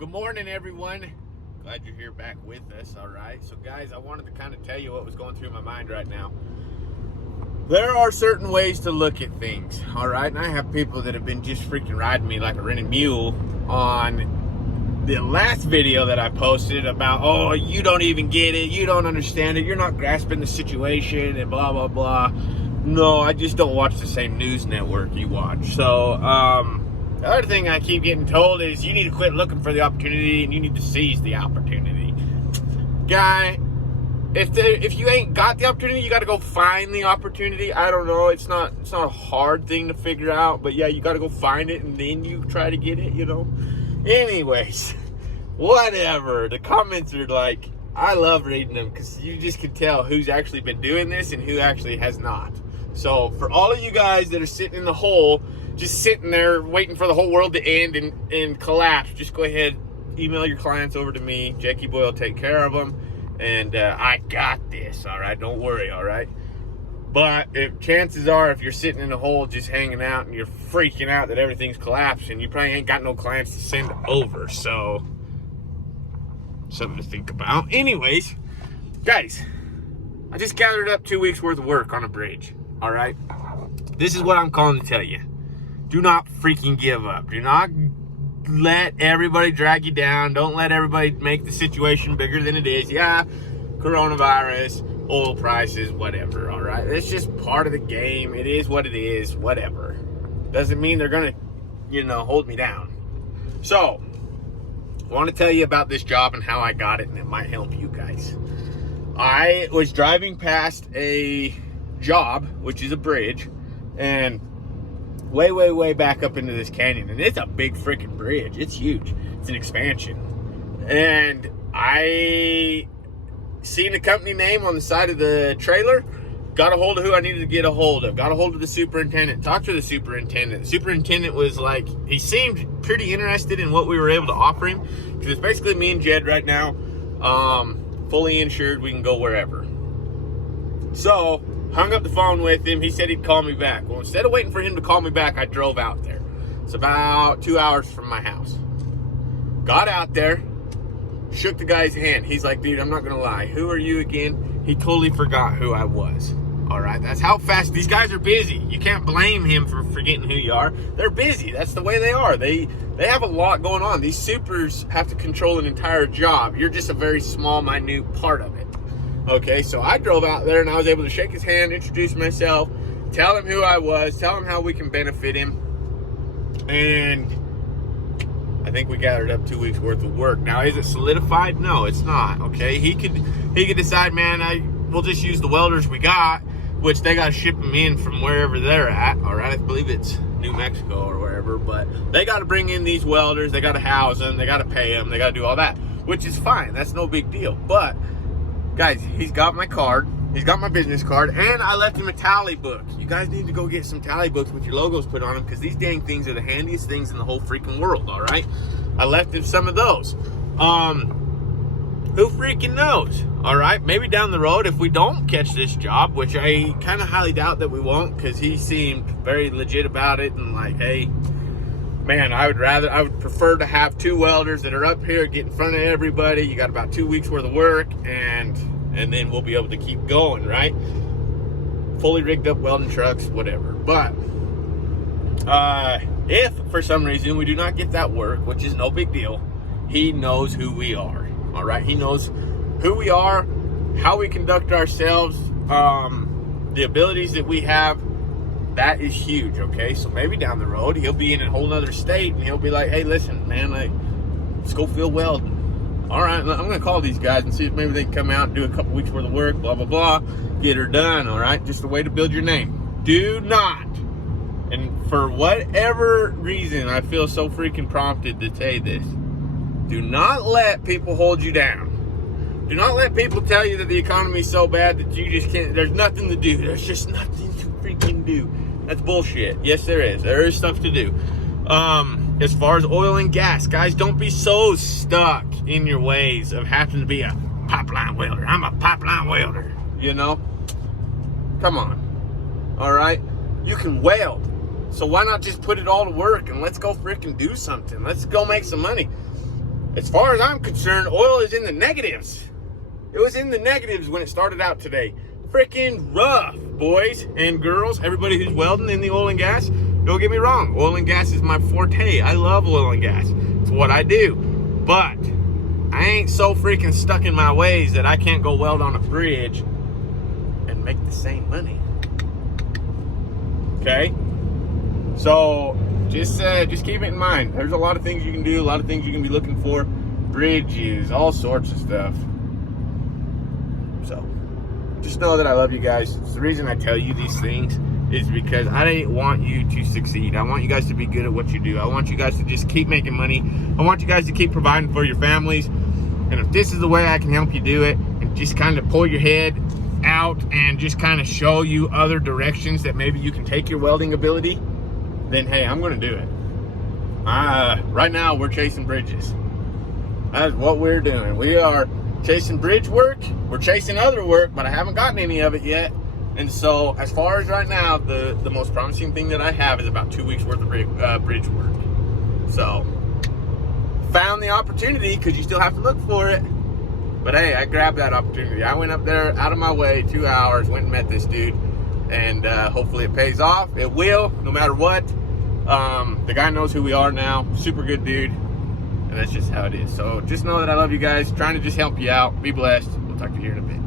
Good morning, everyone. Glad you're here back with us. All right, so guys, I wanted to kind of tell you what was going through my mind right now. There are certain ways to look at things, all right, and I have people that have been just freaking riding me like a rented mule on the last video that I posted about, oh, you don't even get it, you don't understand it, you're not grasping the situation, and blah blah blah. No, I just don't watch the same news network you watch. So the other thing I keep getting told is you need to quit looking for the opportunity and you need to seize the opportunity. Guy, if you ain't got the opportunity, you got to go find the opportunity. I don't know. It's not a hard thing to figure out, but yeah, you got to go find it and then you try to get it, you know. Anyways, whatever. The comments are like, I love reading them because you just can tell who's actually been doing this and who actually has not. So for all of you guys that are sitting in the hole, just sitting there waiting for the whole world to end and collapse, just go ahead, email your clients over to me. Jackie Boy will take care of them. And I got this, all right? Don't worry, all right? But if chances are, if you're sitting in a hole just hanging out and you're freaking out that everything's collapsing, you probably ain't got no clients to send over. So, something to think about. Anyways, guys, I just gathered up 2 weeks worth of work on a bridge, all right? This is what I'm calling to tell you. Do not freaking give up. Do not let everybody drag you down. Don't let everybody make the situation bigger than it is. Yeah, coronavirus, oil prices, whatever, all right? It's just part of the game. It is what it is, whatever. Doesn't mean they're going to, hold me down. So, I want to tell you about this job and how I got it, and it might help you guys. I was driving past a job, which is a bridge, and way back up into this canyon, and it's a big freaking bridge. It's huge. It's an expansion, and I seen the company name on the side of the trailer, got a hold of who I needed to get a hold of, got a hold of the superintendent, talked to the superintendent. The superintendent was like, he seemed pretty interested in what we were able to offer him, because it's basically me and Jed right now, fully insured, we can go wherever. So hung up the phone with him. He said he'd call me back. Well, instead of waiting for him to call me back, I drove out there. It's about 2 hours from my house. Got out there, shook the guy's hand. He's like, dude, I'm not going to lie. Who are you again? He totally forgot who I was. All right, that's how fast these guys are busy. You can't blame him for forgetting who you are. They're busy. That's the way they are. They have a lot going on. These supers have to control an entire job. You're just a very small, minute part of it. Okay, so I drove out there and I was able to shake his hand, introduce myself, tell him who I was, tell him how we can benefit him. And I think we gathered up 2 weeks worth of work. Now, is it solidified? No, it's not. Okay, he could decide, man, we'll just use the welders we got, which they got to ship them in from wherever they're at. All right, I believe it's New Mexico or wherever, but they got to bring in these welders, they got to house them, they got to pay them, they got to do all that, which is fine. That's no big deal. But guys, he's got my card, he's got my business card, and I left him a tally book. You guys need to go get some tally books with your logos put on them, because these dang things are the handiest things in the whole freaking world, all right? I left him some of those. Who freaking knows, all right? Maybe down the road, if we don't catch this job, which I kind of highly doubt that we won't, because he seemed very legit about it, and like, hey, man, I would prefer to have two welders that are up here, get in front of everybody. You got about 2 weeks worth of work, and then we'll be able to keep going, right? Fully rigged up welding trucks, whatever. But if for some reason we do not get that work, which is no big deal, he knows who we are, all right? He knows who we are, how we conduct ourselves, the abilities that we have. That is huge, okay? So maybe down the road, he'll be in a whole nother state, and he'll be like, hey, listen, man, like, let's go field welding. All right, I'm going to call these guys and see if maybe they can come out and do a couple weeks worth of work, blah, blah, blah, get her done, all right? Just a way to build your name. Do not, and for whatever reason, I feel so freaking prompted to say this, do not let people hold you down. Do not let people tell you that the economy is so bad that you just can't, there's nothing to do. There's just nothing to freaking do. That's bullshit. Yes, there is. There is stuff to do. As far as oil and gas, guys, don't be so stuck in your ways of having to be a pipeline welder. I'm a pipeline welder, you know? Come on. All right? You can weld. So why not just put it all to work and let's go freaking do something? Let's go make some money. as far as I'm concerned, oil is in the negatives. It was in the negatives when it started out today. Freaking rough, boys and girls. Everybody who's welding in the oil and gas, don't get me wrong. Oil and gas is my forte. I love oil and gas. It's what I do. But I ain't so freaking stuck in my ways that I can't go weld on a bridge and make the same money. Okay? So just keep it in mind. There's a lot of things you can do, a lot of things you can be looking for. Bridges, all sorts of stuff. So just know that I love you guys. It's the reason I tell you these things is because I want you to succeed. I want you guys to be good at what you do. I want you guys to just keep making money. I want you guys to keep providing for your families. And if this is the way I can help you do it, and just kind of pull your head out and just kind of show you other directions that maybe you can take your welding ability, then hey, I'm going to do it. Right now, we're chasing bridges. That's what we're doing. We are chasing bridge work. We're chasing other work, but I haven't gotten any of it yet. And so, as far as right now, the most promising thing that I have is about 2 weeks worth of bridge work. So, found the opportunity, because you still have to look for it. But hey, I grabbed that opportunity. I went up there out of my way, 2 hours, went and met this dude. And hopefully it pays off. It will, no matter what. The guy knows who we are now. Super good dude. And that's just how it is. So just know that I love you guys. Trying to just help you out. Be blessed. We'll talk to you here in a bit.